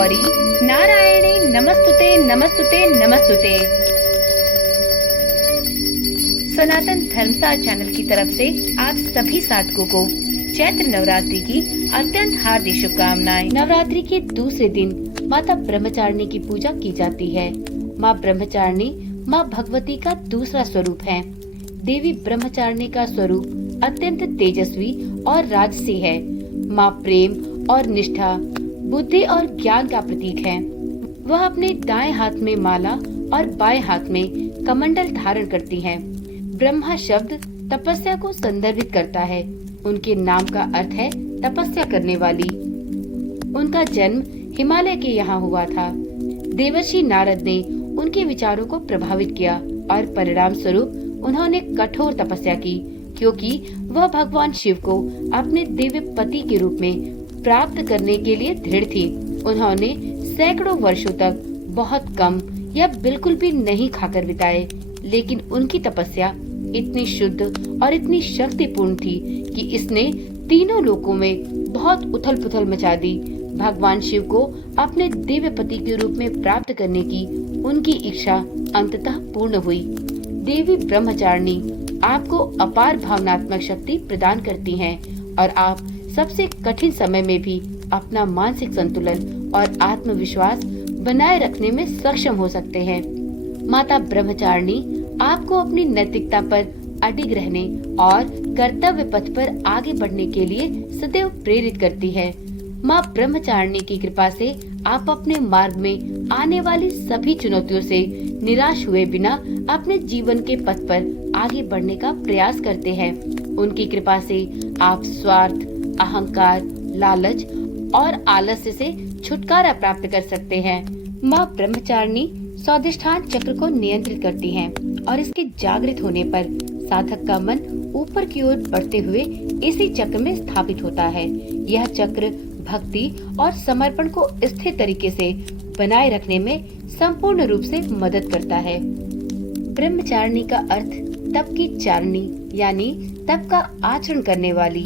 गौरी नारायणी नमस्तुते नमस्तुते नमस्तुते। सनातन धर्मसार चैनल की तरफ से आप सभी साधकों को चैत्र नवरात्रि की अत्यंत हार्दिक शुभकामनाएं। नवरात्रि के दूसरे दिन माता ब्रह्मचारिणी की पूजा की जाती है। माँ ब्रह्मचारिणी माँ भगवती का दूसरा स्वरूप है। देवी ब्रह्मचारिणी का स्वरूप अत्यंत तेजस्वी और राजसी है। माँ प्रेम और निष्ठा, बुद्धि और ज्ञान का प्रतीक है। वह अपने दाएं हाथ में माला और बाएं हाथ में कमंडल धारण करती हैं। ब्रह्मा शब्द तपस्या को संदर्भित करता है। उनके नाम का अर्थ है तपस्या करने वाली। उनका जन्म हिमालय के यहाँ हुआ था। देवर्षि नारद ने उनके विचारों को प्रभावित किया और परिणाम स्वरूप उन्होंने कठोर तपस्या की, क्योंकि वह भगवान शिव को अपने दिव्य पति के रूप में प्राप्त करने के लिए दृढ़ थी। उन्होंने सैकड़ों वर्षों तक बहुत कम या बिल्कुल भी नहीं खाकर बिताए, लेकिन उनकी तपस्या इतनी शुद्ध और इतनी शक्तिपूर्ण थी कि इसने तीनों लोकों में बहुत उथल पुथल मचा दी। भगवान शिव को अपने दिव्य पति के रूप में प्राप्त करने की उनकी इच्छा अंततः पूर्ण हुई। देवी ब्रह्मचारिणी आपको अपार भावनात्मक शक्ति प्रदान करती हैं और आप सबसे कठिन समय में भी अपना मानसिक संतुलन और आत्मविश्वास बनाए रखने में सक्षम हो सकते हैं। माता ब्रह्मचारिणी आपको अपनी नैतिकता पर अडिग रहने और कर्तव्य पथ पर आगे बढ़ने के लिए सदैव प्रेरित करती है। माँ ब्रह्मचारिणी की कृपा से आप अपने मार्ग में आने वाली सभी चुनौतियों से निराश हुए बिना अपने जीवन के पथ पर आगे बढ़ने का प्रयास करते हैं। उनकी कृपा से आप स्वार्थ, अहंकार, लालच और आलस्य से छुटकारा प्राप्त कर सकते हैं। माँ ब्रह्मचारिणी स्वाधिष्ठान चक्र को नियंत्रित करती हैं और इसके जागृत होने पर साधक का मन ऊपर की ओर बढ़ते हुए इसी चक्र में स्थापित होता है। यह चक्र भक्ति और समर्पण को स्थिर तरीके से बनाए रखने में संपूर्ण रूप से मदद करता है। ब्रह्मचारिणी का अर्थ तप की चारिणी यानी तप का आचरण करने वाली।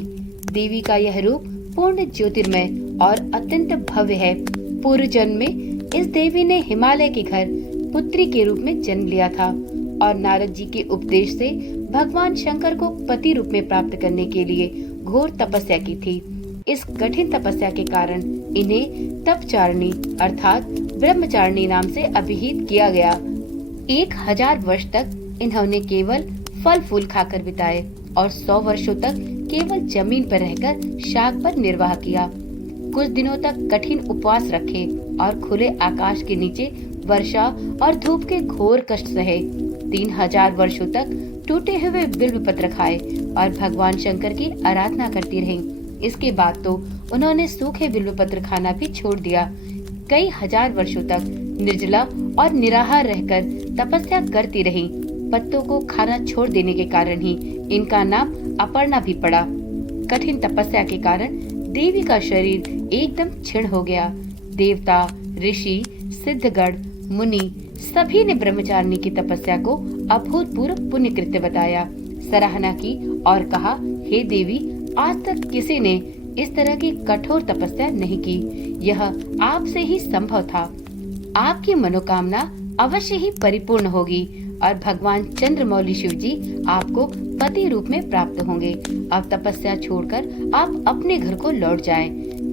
देवी का यह रूप पूर्ण ज्योतिर्मय और अत्यंत भव्य है। पूर्व जन्म में इस देवी ने हिमालय के घर पुत्री के रूप में जन्म लिया था और नारद जी के उपदेश से भगवान शंकर को पति रूप में प्राप्त करने के लिए घोर तपस्या की थी। इस कठिन तपस्या के कारण इन्हें तपचारिणी अर्थात ब्रह्मचारिणी नाम से अभिहित किया गया। 1000 वर्ष तक इन्होंने केवल फल फूल खाकर बिताए और 100 वर्षों तक केवल जमीन पर रहकर शाक पर निर्वाह किया। कुछ दिनों तक कठिन उपवास रखे और खुले आकाश के नीचे वर्षा और धूप के घोर कष्ट सहे। 3000 वर्षों तक टूटे हुए बिल्व पत्र खाए और भगवान शंकर की आराधना करती रहीं। इसके बाद तो उन्होंने सूखे बिल्व पत्र खाना भी छोड़ दिया। कई हजार वर्षों तक निर्जला और निराहार रहकर तपस्या करती रहीं। पत्तों को खाना छोड़ देने के कारण ही इनका नाम अपर्णा भी पड़ा। कठिन तपस्या के कारण देवी का शरीर एकदम क्षीण हो गया। देवता, ऋषि, सिद्धगण, मुनि सभी ने ब्रह्मचारिणी की तपस्या को अभूतपूर्व पुण्य कृत्य बताया, सराहना की और कहा, हे देवी, आज तक किसी ने इस तरह की कठोर तपस्या नहीं की। यह आपसे ही संभव था। आपकी मनोकामना अवश्य ही परिपूर्ण होगी और भगवान चंद्रमौली शिव जी आपको पति रूप में प्राप्त होंगे। अब तपस्या छोड़कर आप अपने घर को लौट जाएं।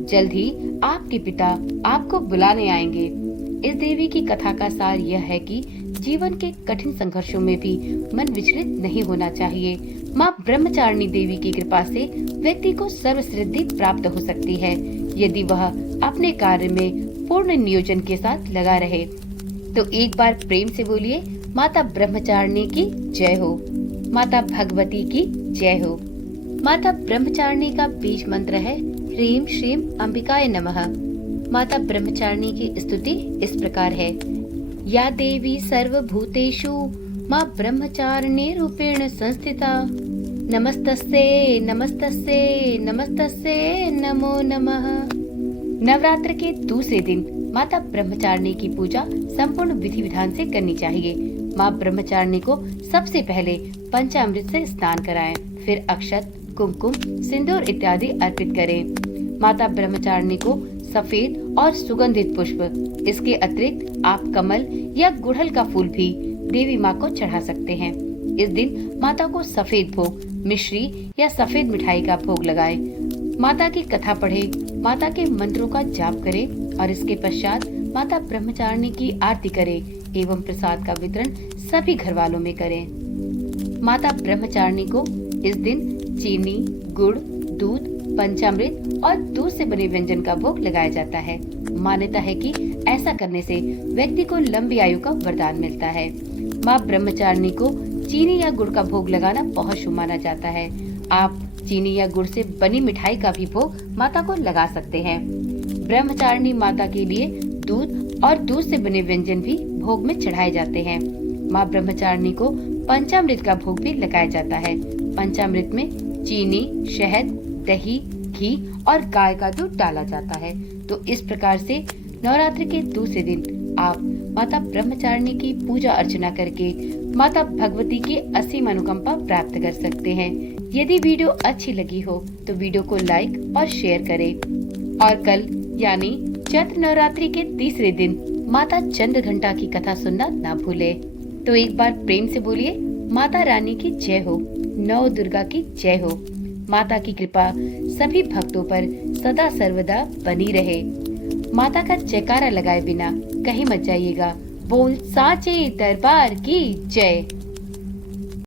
जल्द ही आपके पिता आपको बुलाने आएंगे। इस देवी की कथा का सार यह है कि जीवन के कठिन संघर्षों में भी मन विचलित नहीं होना चाहिए। माँ ब्रह्मचारिणी देवी की कृपा से व्यक्ति को सर्वसिद्धि प्राप्त हो सकती है, यदि वह अपने कार्य में पूर्ण नियोजन के साथ लगा रहे। तो एक बार प्रेम से बोलिए, माता ब्रह्मचारिणी की जय हो, माता भगवती की जय हो। माता ब्रह्मचारिणी का बीज मंत्र है ह्रीं श्रीं अंबिकाय नमः। माता ब्रह्मचारिणी की स्तुति इस प्रकार है। या देवी सर्वभूतेषु माँ ब्रह्मचारिणी रूपेण संस्थिता। नमस्तस्ये नमस्तस्ये नमस्तस्ये नमो नमः। नवरात्र के दूसरे दिन माता ब्रह्मचारिणी की पूजा संपूर्ण विधि विधान से करनी चाहिए। माँ ब्रह्मचारिणी को सबसे पहले पंचामृत से स्नान कराएं, फिर अक्षत, कुमकुम, सिंदूर इत्यादि अर्पित करें। माता ब्रह्मचारिणी को सफेद और सुगंधित पुष्प। इसके अतिरिक्त आप कमल या गुड़हल का फूल भी देवी माँ को चढ़ा सकते हैं। इस दिन माता को सफेद भोग, मिश्री या सफेद मिठाई का भोग लगाएं। माता की कथा पढ़े, माता के मंत्रों का जाप करें और इसके पश्चात माता ब्रह्मचारिणी की आरती करें एवं प्रसाद का वितरण सभी घर वालों में करें। माता ब्रह्मचारिणी को इस दिन चीनी, गुड़, दूध, पंचामृत और दूध से बने व्यंजन का भोग लगाया जाता है। मान्यता है कि ऐसा करने से व्यक्ति को लंबी आयु का वरदान मिलता है। माँ ब्रह्मचारिणी को चीनी या गुड़ का भोग लगाना बहुत शुभ माना जाता है। आप चीनी या गुड़ से बनी मिठाई का भी भोग माता को लगा सकते हैं। ब्रह्मचारिणी माता के लिए दूध और दूध से बने व्यंजन भी भोग में चढ़ाए जाते हैं। माँ ब्रह्मचारिणी को पंचामृत का भोग भी लगाया जाता है। पंचामृत में चीनी, शहद, दही, घी और गाय का दूध डाला जाता है। तो इस प्रकार से नवरात्रि के दूसरे दिन आप माता ब्रह्मचारिणी की पूजा अर्चना करके माता भगवती की असीम अनुकंपा प्राप्त कर सकते हैं। यदि वीडियो अच्छी लगी हो तो वीडियो को लाइक और शेयर करें। और कल यानी चैत्र नवरात्रि के तीसरे दिन माता चंद्रघंटा की कथा सुनना ना भूले। तो एक बार प्रेम से बोलिए, माता रानी की जय हो, नौ दुर्गा की जय हो। माता की कृपा सभी भक्तों पर सदा सर्वदा बनी रहे। माता का जयकारा लगाए बिना कहीं मत जाइएगा। बोल साचे दरबार की जय।